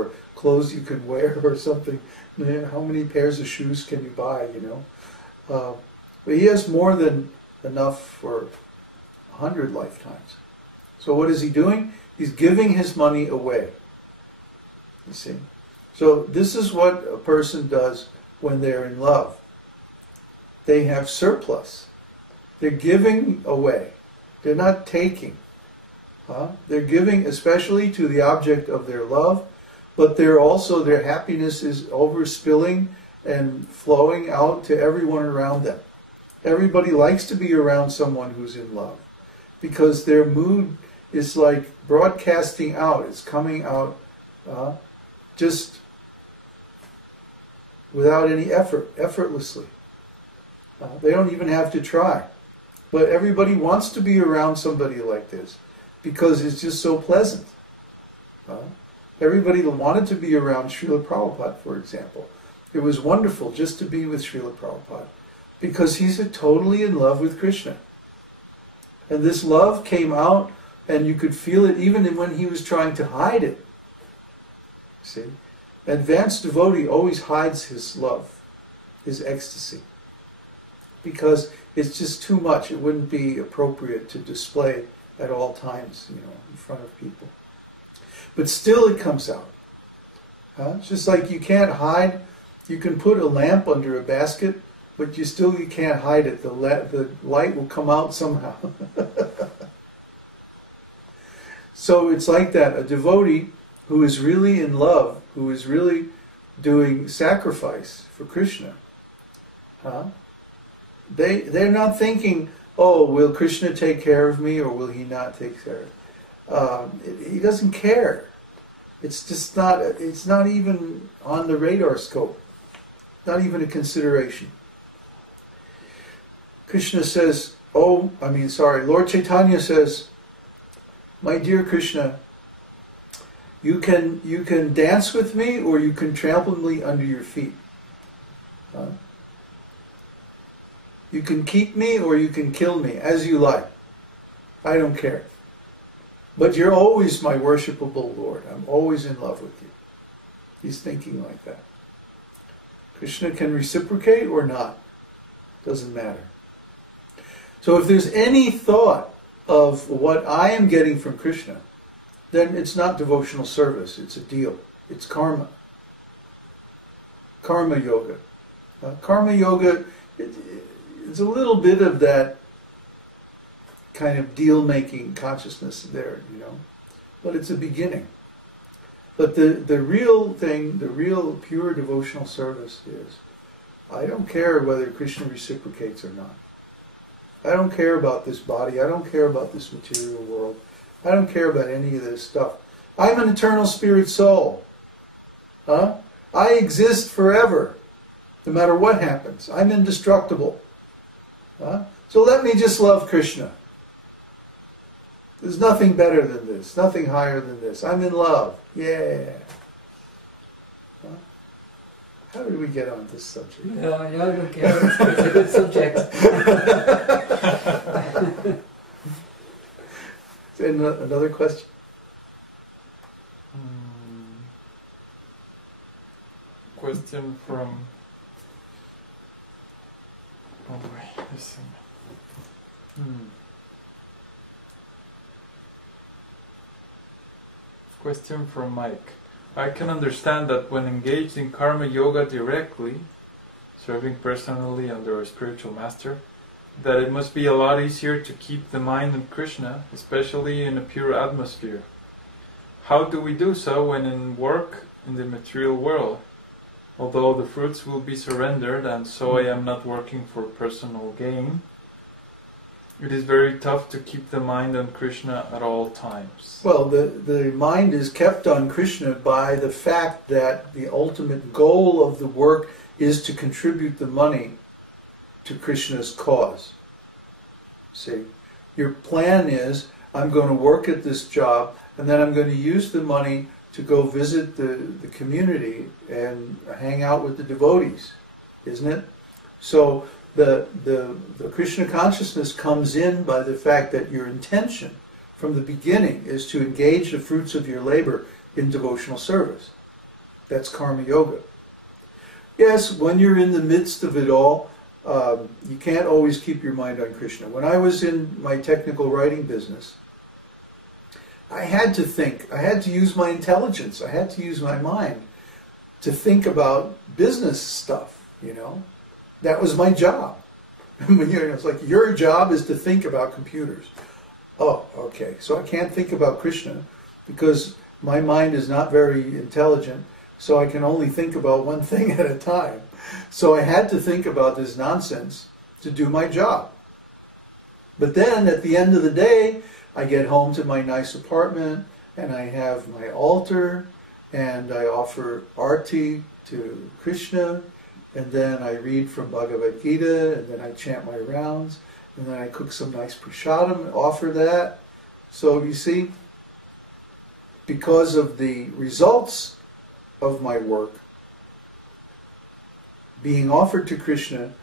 or clothes you can wear or something. How many pairs of shoes can you buy, you know? But he has more than enough for 100 lifetimes. So what is he doing? He's giving his money away. You see? So this is what a person does when they're in love. They have surplus. They're giving away. They're not taking. They're giving especially to the object of their love, but they're also, their happiness is overspilling and flowing out to everyone around them. Everybody likes to be around someone who's in love because their mood is like broadcasting out. It's coming out just without any effort, effortlessly. They don't even have to try. But everybody wants to be around somebody like this because it's just so pleasant. Everybody wanted to be around Srila Prabhupada, for example. It was wonderful just to be with Srila Prabhupada because he's totally in love with Krishna. And this love came out and you could feel it even when he was trying to hide it. See? Advanced devotee always hides his love, his ecstasy, because it's just too much. It wouldn't be appropriate to display at all times, you know, in front of people. But still it comes out. It's just like you can't hide. You can put a lamp under a basket, but you can't hide it. The light will come out somehow. So it's like that. A devotee who is really in love, who is really doing sacrifice for Krishna, they're not thinking, oh, will Krishna take care of me or will he not take care of me? He doesn't care. It's just not, it's not even on the radar scope. Not even a consideration. Krishna says, Lord Chaitanya says, my dear Krishna, you can dance with me or you can trample me under your feet. You can keep me or you can kill me, as you like. I don't care. But you're always my worshipable Lord. I'm always in love with you. He's thinking like that. Krishna can reciprocate or not. Doesn't matter. So if there's any thought of what I am getting from Krishna, then it's not devotional service. It's a deal. It's karma. Karma yoga. Karma yoga, it's a little bit of that kind of deal-making consciousness there, you know. But it's a beginning. But the real thing, the real pure devotional service is, I don't care whether Krishna reciprocates or not. I don't care about this body. I don't care about this material world. I don't care about any of this stuff. I'm an eternal spirit soul. I exist forever, no matter what happens. I'm indestructible. So let me just love Krishna. There's nothing better than this, nothing higher than this. I'm in love. Yeah. How did we get on this subject? No, I don't care. It's a good subject. Another question? Question from... Oh wait, listen. Question from Mike. I can understand that when engaged in karma yoga directly, serving personally under a spiritual master, that it must be a lot easier to keep the mind on Krishna, especially in a pure atmosphere. How do we do so when in work in the material world? Although the fruits will be surrendered and so I am not working for personal gain, it is very tough to keep the mind on Krishna at all times. Well, the mind is kept on Krishna by the fact that the ultimate goal of the work is to contribute the money to Krishna's cause. See, your plan is, I'm going to work at this job and then I'm going to use the money to go visit the community and hang out with the devotees, isn't it? So the Krishna consciousness comes in by the fact that your intention from the beginning is to engage the fruits of your labor in devotional service. That's karma yoga. Yes, when you're in the midst of it all, you can't always keep your mind on Krishna. When I was in my technical writing business, I had to think. I had to use my intelligence. I had to use my mind to think about business stuff, you know. That was my job. It's like, your job is to think about computers. Oh, okay. So I can't think about Krishna because my mind is not very intelligent, so I can only think about one thing at a time. So I had to think about this nonsense to do my job. But then at the end of the day, I get home to my nice apartment and I have my altar and I offer arti to Krishna, and then I read from Bhagavad-gītā, and then I chant my rounds, and then I cook some nice prasadam and offer that. So you see, because of the results of my work being offered to Krishna,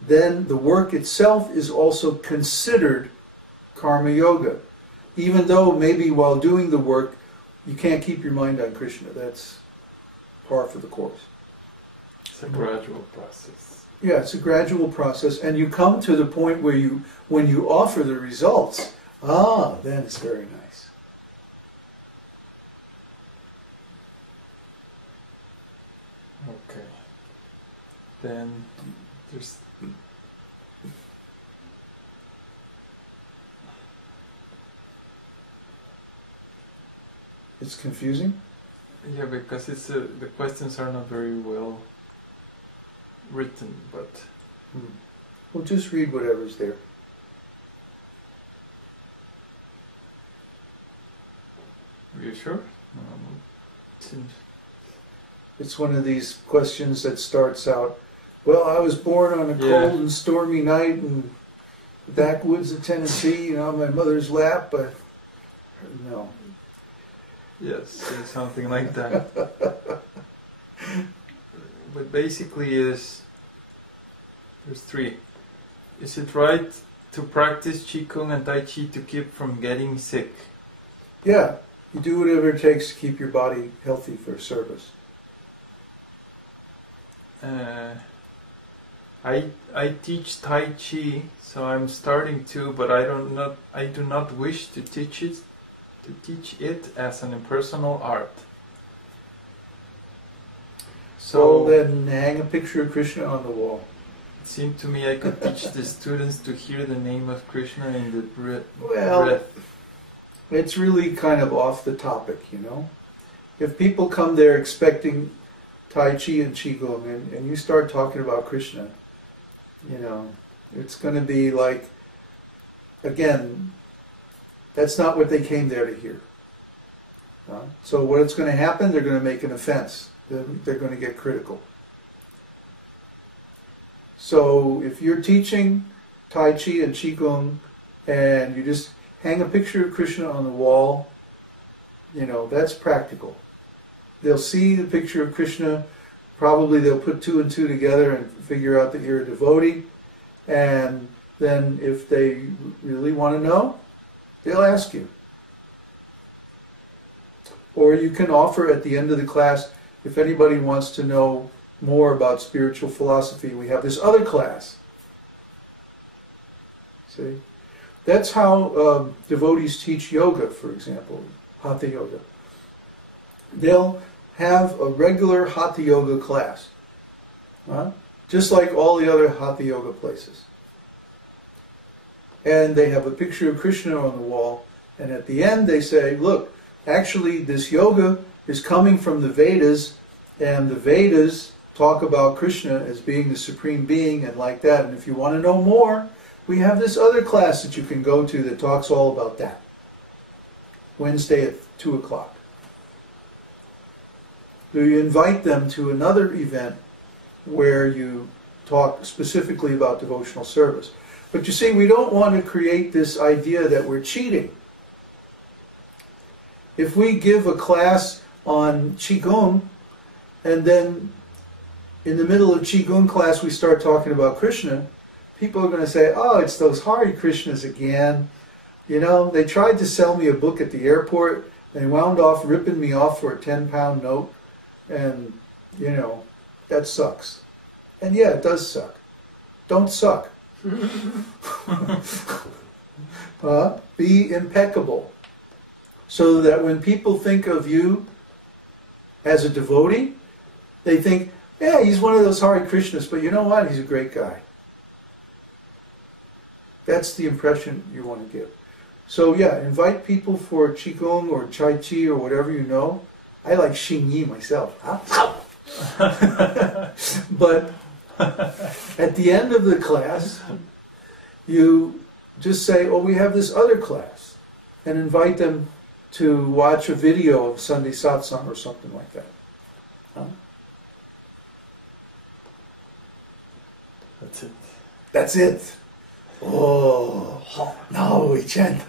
then the work itself is also considered karma yoga. Even though maybe while doing the work, you can't keep your mind on Krishna. That's par for the course. It's a gradual process. Yeah, it's a gradual process, and you come to the point where when you offer the results, then it's very nice. Okay. Then there's... It's confusing? Yeah, because it's the questions are not very well written, but... Well, just read whatever's there. Are you sure? Seems... It's one of these questions that starts out, well, I was born on a cold and stormy night in the backwoods of Tennessee, on my mother's lap, but no. Yes, something like that. But basically there's three. Is it right to practice Qigong and Tai Chi to keep from getting sick? Yeah, you do whatever it takes to keep your body healthy for service. I teach Tai Chi, so I'm starting to, but I do not wish to teach it as an impersonal art. So well, then hang a picture of Krishna on the wall. It seemed to me I could teach the students to hear the name of Krishna in the breath. Well, it's really kind of off the topic, If people come there expecting Tai Chi and Qigong, and you start talking about Krishna, it's going to be like, again, that's not what they came there to hear. So what's going to happen, they're going to make an offense. They're going to get critical. So if you're teaching Tai Chi and Qigong, and you just hang a picture of Krishna on the wall, that's practical. They'll see the picture of Krishna, probably they'll put two and two together and figure out that you're a devotee, and then if they really want to know, they'll ask you. Or you can offer at the end of the class, if anybody wants to know more about spiritual philosophy, we have this other class. See? That's how devotees teach yoga, for example, Hatha Yoga. They'll have a regular Hatha Yoga class, just like all the other Hatha Yoga places. And they have a picture of Krishna on the wall, and at the end they say, look, actually this yoga is coming from the Vedas, and the Vedas talk about Krishna as being the supreme being and like that, and if you want to know more, we have this other class that you can go to that talks all about that. Wednesday at 2 o'clock. So you invite them to another event where you talk specifically about devotional service. But you see, we don't want to create this idea that we're cheating. If we give a class on Qigong, and then in the middle of Qigong class we start talking about Krishna, people are going to say, oh, it's those Hare Krishnas again. They tried to sell me a book at the airport, they wound off ripping me off for a 10-pound note. And, that sucks. And yeah, it does suck. Don't suck. Be impeccable. So that when people think of you as a devotee, they think, yeah, he's one of those Hare Krishnas, but you know what? He's a great guy. That's the impression you want to give. So yeah, invite people for Qigong or Chai Chi or whatever you know. I like Xing Yi myself. But at the end of the class, you just say, oh, we have this other class, and invite them to watch a video of Sunday Satsang or something like that. That's it. That's it. Oh, now we chant.